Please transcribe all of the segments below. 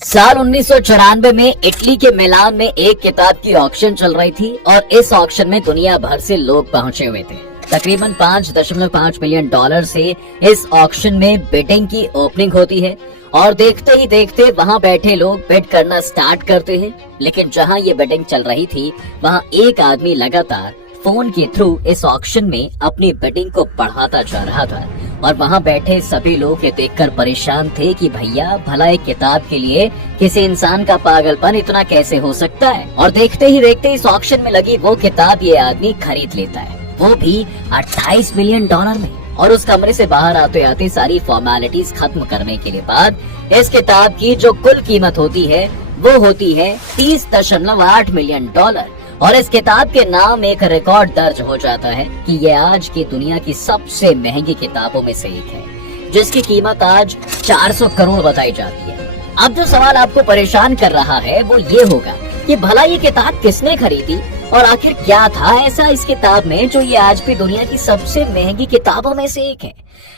साल 1994 में इटली के मिलान में एक किताब की ऑक्शन चल रही थी और इस ऑक्शन में दुनिया भर से लोग पहुंचे हुए थे। तकरीबन $5.5 मिलियन से इस ऑक्शन में बिडिंग की ओपनिंग होती है और देखते ही देखते वहां बैठे लोग बिड करना स्टार्ट करते हैं। लेकिन जहां ये बिडिंग चल रही थी वहां एक आदमी लगातार फोन के थ्रू इस ऑक्शन में अपनी बिडिंग को बढ़ाता जा रहा था और वहां बैठे सभी लोग ये देखकर परेशान थे कि भैया भला एक किताब के लिए किसी इंसान का पागलपन इतना कैसे हो सकता है। और देखते ही देखते इस ऑक्शन में लगी वो किताब ये आदमी खरीद लेता है, वो भी $28 मिलियन में। और उस कमरे से बाहर आते आते सारी फॉर्मेलिटीज खत्म करने के लिए बाद इस किताब की जो कुल कीमत होती है वो होती है $30.8 मिलियन। और इस किताब के नाम एक रिकॉर्ड दर्ज हो जाता है कि ये आज की दुनिया की सबसे महंगी किताबों में से एक है, जिसकी कीमत आज 400 करोड़ बताई जाती है। अब जो सवाल आपको परेशान कर रहा है वो ये होगा कि भला ये किताब किसने खरीदी और आखिर क्या था ऐसा इस किताब में जो ये आज भी दुनिया की सबसे महंगी किताबों में से एक है।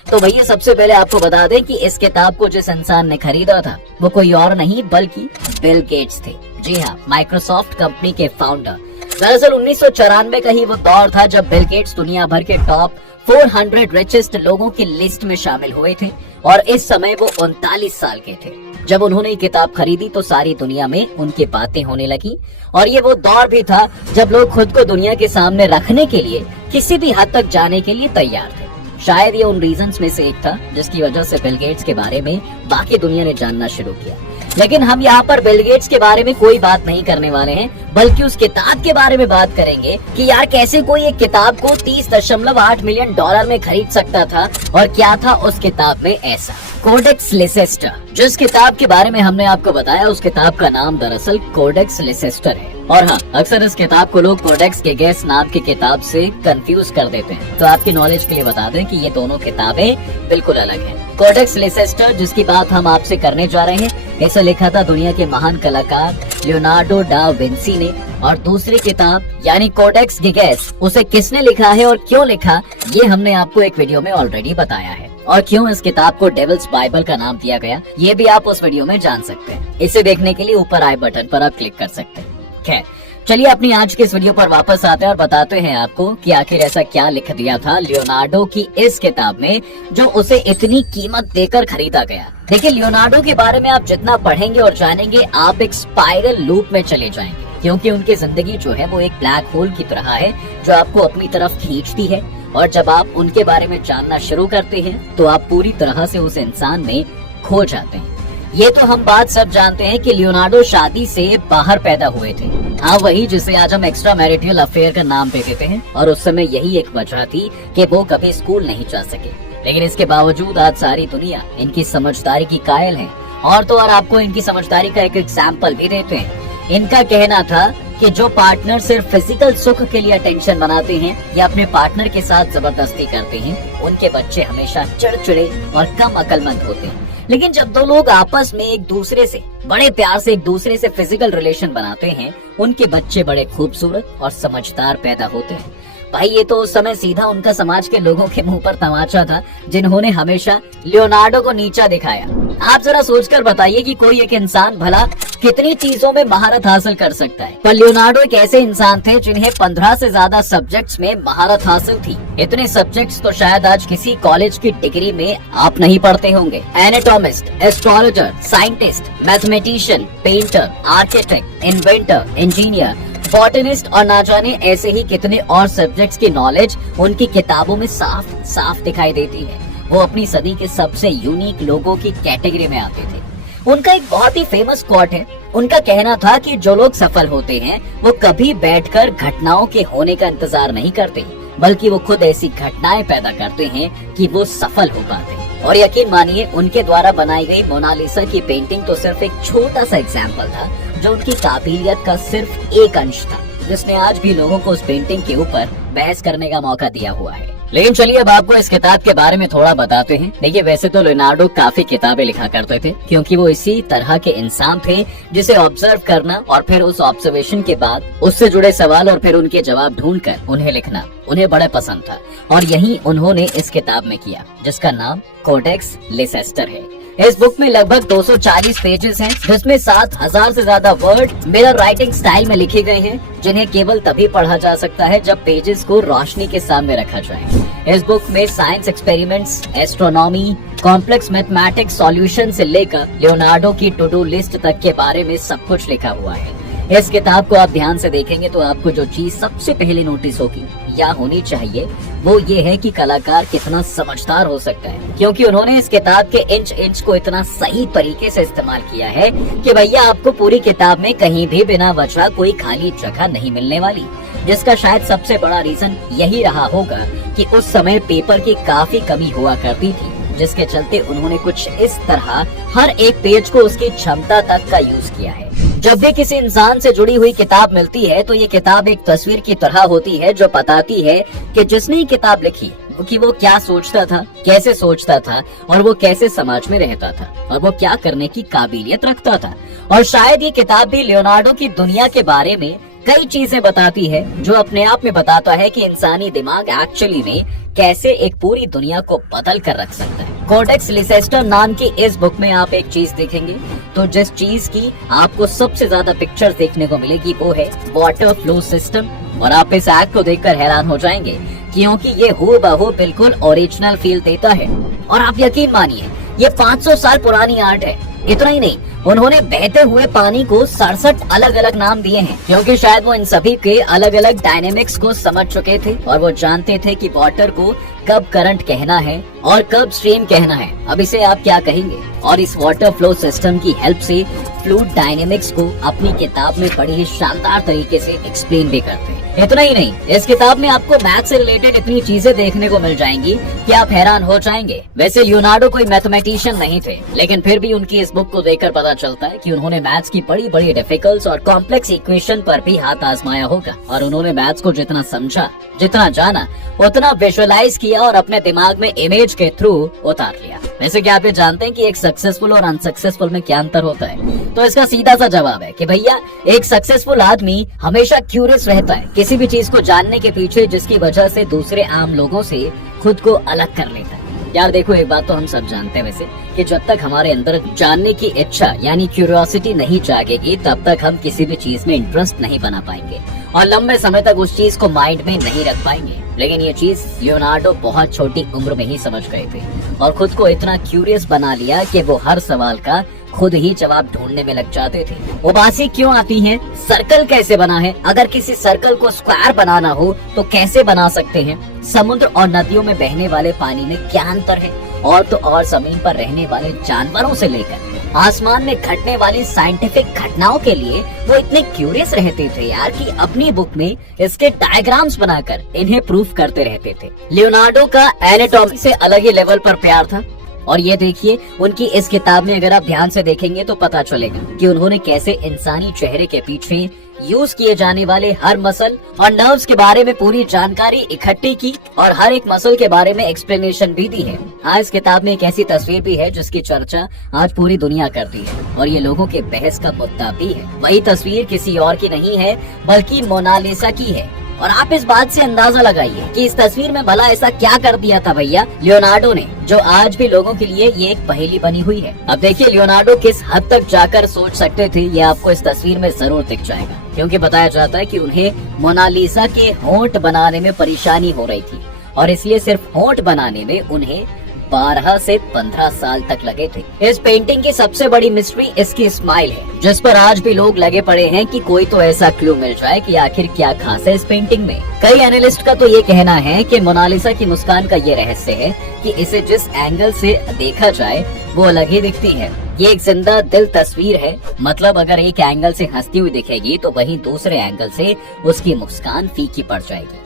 तो भैया सबसे पहले आपको बता दें कि इस किताब को जिस इंसान ने खरीदा था वो कोई और नहीं बल्कि बिल गेट्स थे। जी हाँ, माइक्रोसॉफ्ट कंपनी के फाउंडर। दरअसल 1994 का ही वो दौर था जब बिल गेट्स दुनिया भर के टॉप 400 रिचेस्ट लोगों की लिस्ट में शामिल हुए थे और इस समय वो 39 साल के थे। जब उन्होंने किताब खरीदी तो सारी दुनिया में उनकी बातें होने लगी और ये वो दौर भी था जब लोग खुद को दुनिया के सामने रखने के लिए किसी भी हद तक जाने के लिए तैयार थे। शायद ये उन रीजंस में से एक था जिसकी वजह से बिल गेट्स के बारे में बाकी दुनिया ने जानना शुरू किया। लेकिन हम यहाँ पर बिल गेट्स के बारे में कोई बात नहीं करने वाले हैं, बल्कि उस किताब के बारे में बात करेंगे कि यार कैसे कोई एक किताब को $30.8 मिलियन में खरीद सकता था और क्या था उस किताब में ऐसा। कोडेक्स लेसेस्टर, जिस किताब के बारे में हमने आपको बताया उस किताब का नाम दरअसल कोडेक्स लेसेस्टर है। और हाँ, अक्सर इस किताब को लोग कोडेक्स गिगेस नाम की किताब से कंफ्यूज कर देते हैं। तो आपकी नॉलेज के लिए बता दें कि ये दोनों किताबें बिल्कुल अलग हैं। कोडेक्स लेसेस्टर जिसकी बात हम आपसे करने जा रहे हैं, इसे लिखा था दुनिया के महान कलाकार लियोनार्डो डा विंसी ने। और दूसरी किताब यानी कोडेक्स गिगेस, उसे किसने लिखा है और क्यों लिखा ये हमने आपको एक वीडियो में ऑलरेडी बताया है। और क्यों इस किताब को डेविल्स बाइबल का नाम दिया गया ये भी आप उस वीडियो में जान सकते हैं। इसे देखने के लिए ऊपर आई बटन पर आप क्लिक कर सकते हैं। खैर चलिए अपनी आज के इस वीडियो पर वापस आते हैं और बताते हैं आपको कि आखिर ऐसा क्या लिख दिया था लियोनार्डो की इस किताब में जो उसे इतनी कीमत देकर खरीदा गया। देखिए, लियोनार्डो के बारे में आप जितना पढ़ेंगे और जानेंगे आप एक स्पाइरल लूप में चले जाएंगे, क्योंकि उनकी जिंदगी जो है वो एक ब्लैक होल की तरह है जो आपको अपनी तरफ खींचती है। और जब आप उनके बारे में जानना शुरू करते हैं तो आप पूरी तरह से उस इंसान में खो जाते हैं। ये तो हम बात सब जानते हैं कि लियोनार्डो शादी से बाहर पैदा हुए थे। हाँ, वही जिसे आज हम एक्स्ट्रा मैरिटल अफेयर का नाम दे देते हैं। और उस समय यही एक वजह थी कि वो कभी स्कूल नहीं जा सके। लेकिन इसके बावजूद आज सारी दुनिया इनकी समझदारी की कायल है। और तो और आपको इनकी समझदारी का एक एग्जाम्पल भी देते हैं। इनका कहना था कि जो पार्टनर सिर्फ फिजिकल सुख के लिए टेंशन बनाते हैं या अपने पार्टनर के साथ जबरदस्ती करते हैं, उनके बच्चे हमेशा चिड़चिड़े और कम अक्लमंद होते हैं। लेकिन जब दो लोग आपस में एक दूसरे से बड़े प्यार से एक दूसरे से फिजिकल रिलेशन बनाते हैं, उनके बच्चे बड़े खूबसूरत और समझदार पैदा होते हैं। भाई ये तो उस समय सीधा उनका समाज के लोगों के मुंह पर तमाचा था जिन्होंने हमेशा लियोनार्डो को नीचा दिखाया। आप जरा सोचकर बताइए कि कोई एक इंसान भला कितनी चीजों में महारत हासिल कर सकता है। पर लियोनार्डो एक ऐसे इंसान थे जिन्हें 15 से ज्यादा सब्जेक्ट्स में महारत हासिल थी। इतने सब्जेक्ट्स तो शायद आज किसी कॉलेज की डिग्री में आप नहीं पढ़ते होंगे। Anatomist, astrologer, scientist, mathematician, painter, architect, inventor, engineer, botanist और ना जाने ऐसे ही कितने और सब्जेक्ट्स की नॉलेज उनकी किताबों में साफ साफ दिखाई देती है। वो अपनी सदी के सबसे यूनिक लोगों की कैटेगरी में आते थे। उनका एक बहुत ही फेमस कोट है। उनका कहना था कि जो लोग सफल होते हैं वो कभी बैठकर घटनाओं के होने का इंतजार नहीं करते, बल्कि वो खुद ऐसी घटनाएं पैदा करते हैं कि वो सफल हो पाते हैं। और यकीन मानिए उनके द्वारा बनाई गई मोनालिसा की पेंटिंग तो सिर्फ एक छोटा सा एग्जाम्पल था जो उनकी काबिलियत का सिर्फ एक अंश था, जिसने आज भी लोगों को उस पेंटिंग के ऊपर बहस करने का मौका दिया हुआ है। लेकिन चलिए अब आपको इस किताब के बारे में थोड़ा बताते हैं। देखिए, वैसे तो लियोनार्डो काफी किताबें लिखा करते थे क्योंकि वो इसी तरह के इंसान थे जिसे ऑब्जर्व करना और फिर उस ऑब्जर्वेशन के बाद उससे जुड़े सवाल और फिर उनके जवाब ढूंढकर उन्हें लिखना उन्हें बड़ा पसंद था। और यही उन्होंने इस किताब में किया जिसका नाम कोडेक्स लेसेस्टर है। इस बुक में लगभग 240 पेजेस हैं, जिसमें 7000 से ज्यादा वर्ड मिरर राइटिंग स्टाइल में लिखे गए हैं, जिन्हें केवल तभी पढ़ा जा सकता है जब पेजेस को रोशनी के सामने रखा जाए। इस बुक में science experiments, astronomy, complex mathematics solution से लेकर लियोनार्डो की टू डू लिस्ट तक के बारे में सब कुछ लिखा हुआ है। इस किताब को आप ध्यान से देखेंगे तो आपको जो चीज सबसे पहले नोटिस होगी या होनी चाहिए वो ये है कि कलाकार कितना समझदार हो सकता है, क्योंकि उन्होंने इस किताब के इंच इंच को इतना सही तरीके से इस्तेमाल किया है कि भैया आपको पूरी किताब में कहीं भी बिना वजह कोई खाली जगह नहीं मिलने वाली, जिसका शायद सबसे बड़ा रीजन यही रहा होगा कि उस समय पेपर की काफी कमी हुआ करती थी, जिसके चलते उन्होंने कुछ इस तरह हर एक पेज को उसकी क्षमता तक का यूज किया है। जब भी किसी इंसान से जुड़ी हुई किताब मिलती है तो ये किताब एक तस्वीर की तरह होती है जो बताती है कि जिसने ये किताब लिखी कि वो क्या सोचता था, कैसे सोचता था और वो कैसे समाज में रहता था और वो क्या करने की काबिलियत रखता था। और शायद ये किताब भी लियोनार्डो की दुनिया के बारे में कई चीजें बताती है, जो अपने आप में बताता है कि इंसानी दिमाग एक्चुअली में कैसे एक पूरी दुनिया को बदल कर रख सकता है। कोडेक्स लिसेस्टर नाम की इस बुक में आप एक चीज देखेंगे तो जिस चीज की आपको सबसे ज्यादा पिक्चर देखने को मिलेगी वो है वाटर फ्लो सिस्टम, और आप इस एक्ट को देखकर हैरान हो जाएंगे क्योंकि ये हूबहू बिल्कुल ओरिजिनल फील देता है। और आप यकीन मानिए ये 500 साल पुरानी आर्ट है। इतना ही नहीं, उन्होंने बहते हुए पानी को 67 अलग अलग नाम दिए हैं, क्योंकि शायद वो इन सभी के अलग अलग डायनेमिक्स को समझ चुके थे और वो जानते थे कि वाटर को कब करंट कहना है और कब स्ट्रीम कहना है। अब इसे आप क्या कहेंगे? और इस वाटर फ्लो सिस्टम की हेल्प से फ्लूइड डायनेमिक्स को अपनी किताब में बड़ी ही शानदार तरीके से एक्सप्लेन भी करते हैं। इतना ही नहीं, इस किताब में आपको मैथ से रिलेटेड इतनी चीजें देखने को मिल जाएंगी कि आप हैरान हो जाएंगे। वैसे लियोनार्डो कोई मैथमेटिशियन नहीं थे, लेकिन फिर भी उनकी इस बुक को देखकर पता चलता है कि उन्होंने मैथ्स की बड़ी बड़ी डिफिकल्ट और कॉम्प्लेक्स इक्वेशन पर भी हाथ आजमाया होगा, और उन्होंने मैथ्स को जितना समझा, जितना जाना, उतना विजुअलाइज किया और अपने दिमाग में इमेज के थ्रू उतार लिया। वैसे क्या आप ये जानते हैं कि एक सक्सेसफुल और अनसक्सेसफुल में क्या अंतर होता है? तो इसका सीधा सा जवाब है कि भैया एक सक्सेसफुल आदमी हमेशा क्यूरियस रहता है किसी भी चीज को जानने के पीछे, जिसकी वजह से दूसरे आम लोगों से खुद को अलग कर लेता है। यार देखो, एक बात तो हम सब जानते हैं वैसे कि जब तक हमारे अंदर जानने की इच्छा यानी क्यूरियोसिटी नहीं जागेगी तब तक हम किसी भी चीज में इंटरेस्ट नहीं बना पाएंगे और लंबे समय तक उस चीज को माइंड में नहीं रख पाएंगे। लेकिन ये चीज लियोनार्डो बहुत छोटी उम्र में ही समझ गए थे और खुद को इतना क्यूरियस बना लिया कि वो हर सवाल का खुद ही जवाब ढूंढने में लग जाते थे। उबासी क्यों आती है? सर्कल कैसे बना है? अगर किसी सर्कल को स्क्वायर बनाना हो तो कैसे बना सकते हैं? समुद्र और नदियों में बहने वाले पानी में क्या अंतर है? और तो और जमीन पर रहने वाले जानवरों से लेकर आसमान में घटने वाली साइंटिफिक घटनाओं के लिए वो इतने क्यूरियस रहते थे यार कि अपनी बुक में इसके डायग्राम्स बनाकर इन्हें प्रूफ करते रहते थे। लियोनार्डो का एनाटॉमी से अलग ही लेवल पर प्यार था, और ये देखिए उनकी इस किताब में अगर आप ध्यान से देखेंगे तो पता चलेगा कि उन्होंने कैसे इंसानी चेहरे के पीछे यूज किए जाने वाले हर मसल और नर्व्स के बारे में पूरी जानकारी इकट्ठी की और हर एक मसल के बारे में एक्सप्लेनेशन भी दी है। हाँ, इस किताब में एक ऐसी तस्वीर भी है जिसकी चर्चा आज पूरी दुनिया करती है और ये लोगों के बहस का मुद्दा भी है। वही तस्वीर किसी और की नहीं है बल्कि मोनालिसा की है। और आप इस बात से अंदाजा लगाइए कि इस तस्वीर में भला ऐसा क्या कर दिया था भैया लियोनार्डो ने, जो आज भी लोगों के लिए ये एक पहेली बनी हुई है। अब देखिए लियोनार्डो किस हद तक जाकर सोच सकते थे, ये आपको इस तस्वीर में जरूर दिख जाएगा, क्योंकि बताया जाता है कि उन्हें मोनालिसा के होंठ बनाने में परेशानी हो रही थी और इसलिए सिर्फ होंठ बनाने में उन्हें 12 से 15 साल तक लगे थे। इस पेंटिंग की सबसे बड़ी मिस्ट्री इसकी स्माइल है, जिस पर आज भी लोग लगे पड़े हैं कि कोई तो ऐसा क्लू मिल जाए कि आखिर क्या खास है इस पेंटिंग में। कई एनालिस्ट का तो ये कहना है कि मोनालिसा की मुस्कान का ये रहस्य है कि इसे जिस एंगल से देखा जाए वो अलग ही दिखती है। ये एक जिंदा दिल तस्वीर है, मतलब अगर एक एंगल से हंसती हुई दिखेगी तो वहीं दूसरे एंगल से उसकी मुस्कान फीकी पड़ जाएगी।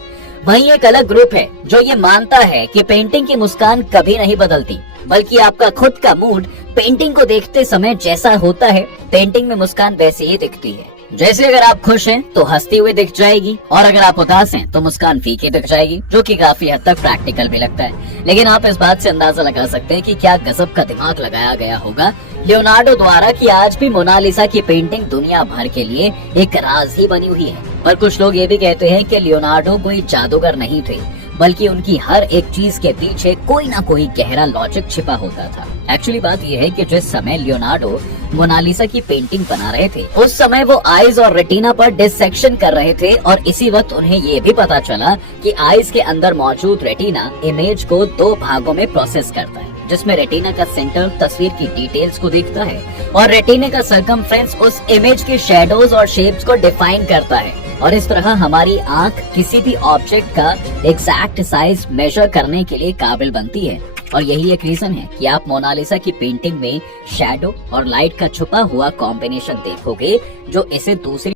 वहीं एक अलग ग्रुप है जो ये मानता है कि पेंटिंग की मुस्कान कभी नहीं बदलती, बल्कि आपका खुद का मूड पेंटिंग को देखते समय जैसा होता है पेंटिंग में मुस्कान वैसे ही दिखती है। जैसे अगर आप खुश हैं तो हंसती हुई दिख जाएगी और अगर आप उदास हैं तो मुस्कान फीकी दिख जाएगी, जो कि काफी हद तक प्रैक्टिकल भी लगता है। लेकिन आप इस बात से अंदाजा लगा सकते हैं कि क्या गजब का दिमाग लगाया गया होगा लियोनार्डो द्वारा कि आज भी मोनालिसा की पेंटिंग दुनिया भर के लिए एक राज ही बनी हुई है। और कुछ लोग ये भी कहते हैं कि लियोनार्डो कोई जादूगर नहीं थे, बल्कि उनकी हर एक चीज के पीछे कोई ना कोई गहरा लॉजिक छिपा होता था। एक्चुअली बात यह है कि जिस समय लियोनार्डो मोनालिसा की पेंटिंग बना रहे थे, उस समय वो आईज और रेटिना पर डिसेक्शन कर रहे थे और इसी वक्त उन्हें ये भी पता चला कि आईज के अंदर मौजूद रेटिना इमेज को 2 भागों में प्रोसेस करता है, जिसमें रेटिना का सेंटर तस्वीर की डिटेल्स को देखता है और रेटिना का सर्कमफ्रेंस उस इमेज के शेडोज और शेप्स को डिफाइन करता है। और इस तरह हमारी आंख किसी भी ऑब्जेक्ट का एग्जैक्ट साइज मेजर करने के लिए काबिल बनती है। और यही एक रीजन है कि आप मोनालिसा की पेंटिंग में शैडो और लाइट का छुपा हुआ कॉम्बिनेशन देखोगे, जो इसे दूसरी